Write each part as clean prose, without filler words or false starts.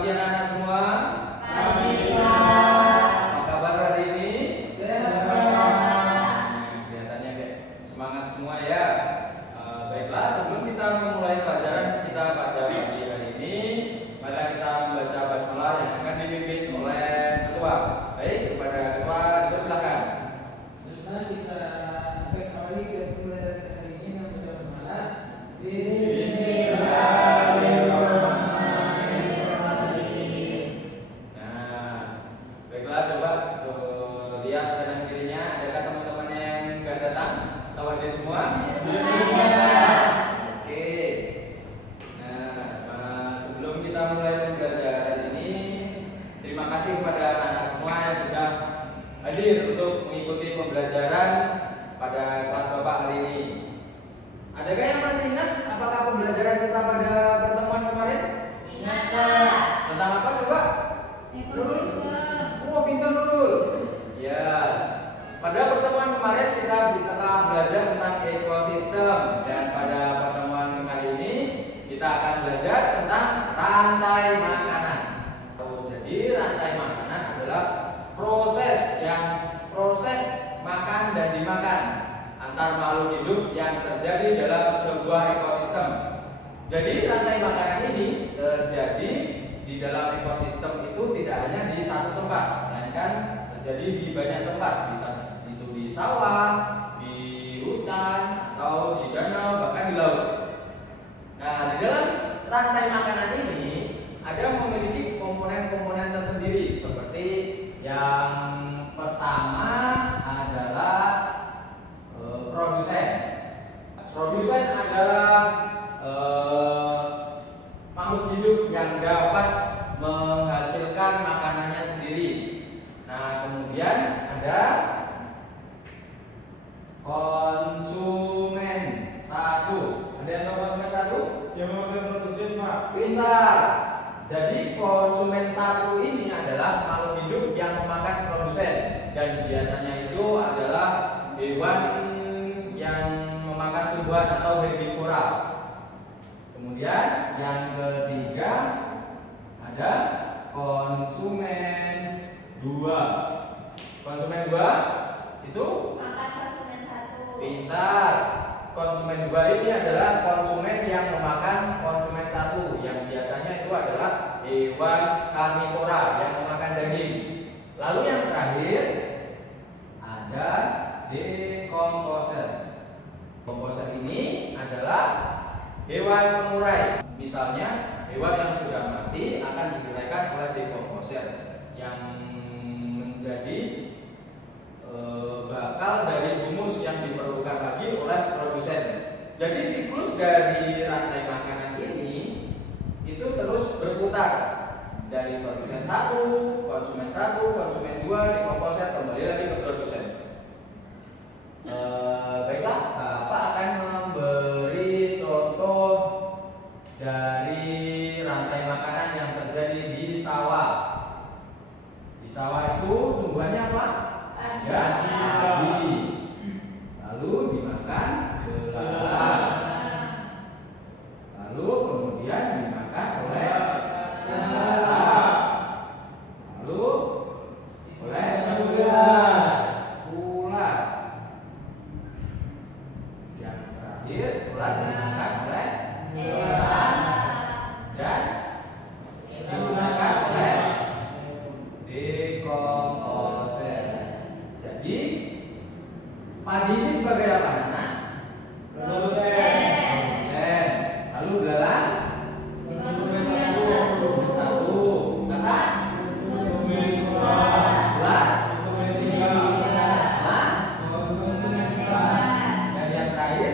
pagi anak-anak semua. Pagi, Pak. Apa kabar hari ini? Sehat. Kelihatannya kayak semangat semua ya. Baiklah, sebelum kita memulai pelajaran kita pada pagi hari ini, mari kita membaca basmalah yang akan dipimpin oleh ketua. Baik, kepada ketua, silakan. Nah, kita akan awali kita mulai dari hari ini dengan membaca basmalah. Baiklah, coba lihat kanan kirinya, adakah teman-teman yang nggak datang atau hadir semua? Oke. Nah, sebelum kita mulai pembelajaran ini, terima kasih kepada anak-anak semua yang sudah hadir untuk mengikuti pembelajaran pada kelas Bapak hari ini. Adakah yang masih ingat apakah pembelajaran kita pada pertemuan kemarin? Ingat, Pak. Tentang apa coba? Ekosistem. Oh, pintar dulu. Ya. Pada pertemuan kemarin kita telah belajar tentang ekosistem, dan pada pertemuan kali ini kita akan belajar tentang rantai makanan. Jadi rantai makanan adalah proses makan dan dimakan antar makhluk hidup yang terjadi dalam sebuah ekosistem. Jadi rantai makanan ini terjadi di dalam ekosistem itu tidak hanya di satu tempat, melainkan terjadi di banyak tempat, bisa itu di sawah, di hutan, atau di danau, bahkan di laut. Nah, di dalam rantai makanan ini ada memiliki komponen-komponen tersendiri, seperti yang pertama adalah produsen. Produsen adalah makhluk hidup yang dapat menghasilkan makanannya sendiri. Nah, kemudian ada konsumen satu. Ada yang tahu konsumen satu? Yang memakai produsen, Pak. Pintar. Jadi konsumen satu ini adalah makhluk hidup yang memakan produsen, dan biasanya itu adalah hewan yang memakan tumbuhan atau herbivora. Kemudian yang ketiga ada konsumen dua. Konsumen dua itu Makan konsumen satu. pintar. Konsumen dua ini adalah konsumen yang memakan konsumen satu, yang biasanya itu adalah hewan karnivora yang memakan daging. Lalu yang terakhir ada dekomposer. Dekomposer ini adalah hewan pengurai. Misalnya hewan yang sudah mati akan diuraikan oleh dekomposer yang menjadi bakal dari humus yang diperlukan lagi oleh produsen. Jadi siklus dari rantai makanan ini itu terus berputar dari produsen satu, konsumen dua, dekomposer, kembali lagi ke produsen. Baiklah, Bapak akan memberi contoh dari rantai makanan yang terjadi di sawah. Di sawah itu tumbuhannya apa? Padi. Lalu dimakan belalang. Lalu kemudian dimakan oleh belalang. Lalu oleh ulat. Yang terakhir ulat dimakan oleh dan dimakan oleh dekomposer. Jadi padi ini sebagai apa, anak? Produsen. Lalu belalang? Konsumen satu. Kata? Ulat? Hah? Dan yang terakhir?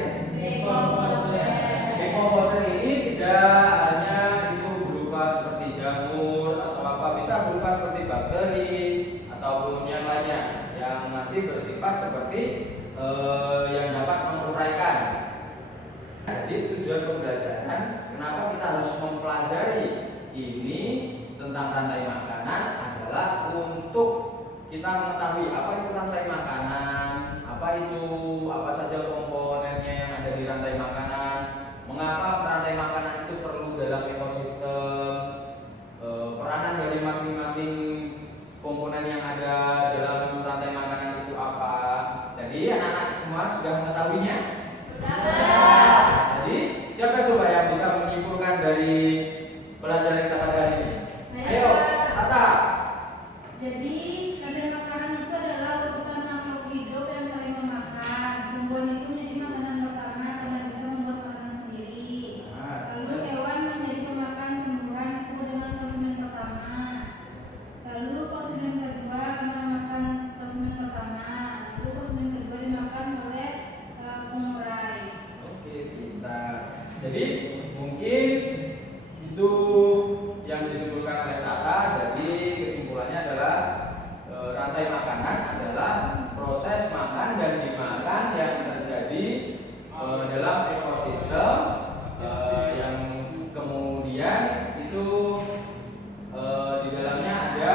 Dekomposer ini tidak hanya itu berupa seperti jamur atau apa, bisa berupa seperti bakteri ataupun yang lainnya yang masih bersifat seperti yang dapat menguraikan. Jadi tujuan pembelajaran, kenapa kita harus mempelajari ini tentang rantai makanan adalah untuk kita mengetahui apa itu rantai makanan, apa saja komponennya yang ada di rantai makanan, mengapa rantai makanan itu perlu dalam ekosistem, pembelajaran kita pada hari ini? Saya- Ayo, Ata. Jadi, kadar makanan itu adalah urutan makhluk hidup yang saling memakan. Tumbuhan itu menjadi makanan pertama karena bisa membuat makanan sendiri. Lalu hewan menjadi pemakan tumbuhan disebut dengan konsumen pertama. Lalu konsumen kedua akan memakan konsumen pertama. Lalu konsumen kedua dimakan oleh pengurai. Oke, kita. Jadi mungkin itu yang disebutkan oleh Tata. Jadi kesimpulannya adalah rantai makanan adalah proses makan dan dimakan yang terjadi dalam ekosistem yang kemudian itu di dalamnya ada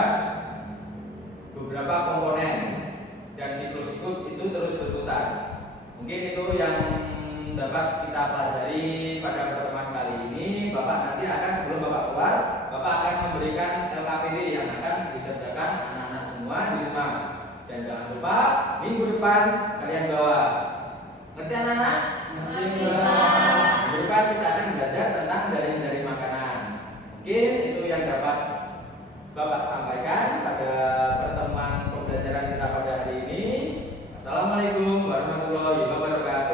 beberapa komponen dan siklus itu terus berputar. Mungkin itu yang dapat kita pelajari pada pertemuan kali ini. Bapak nanti akan sebelum Bapak keluar, Bapak akan memberikan LKPD yang akan dikerjakan anak-anak semua di rumah. Dan jangan lupa minggu depan kalian bawa. Ngerti anak-anak? Ngerti, Pak. Minggu depan kita akan belajar tentang jaring-jaring makanan. Mungkin itu yang dapat Bapak sampaikan pada pertemuan pembelajaran kita pada hari ini. Assalamualaikum warahmatullahi wabarakatuh.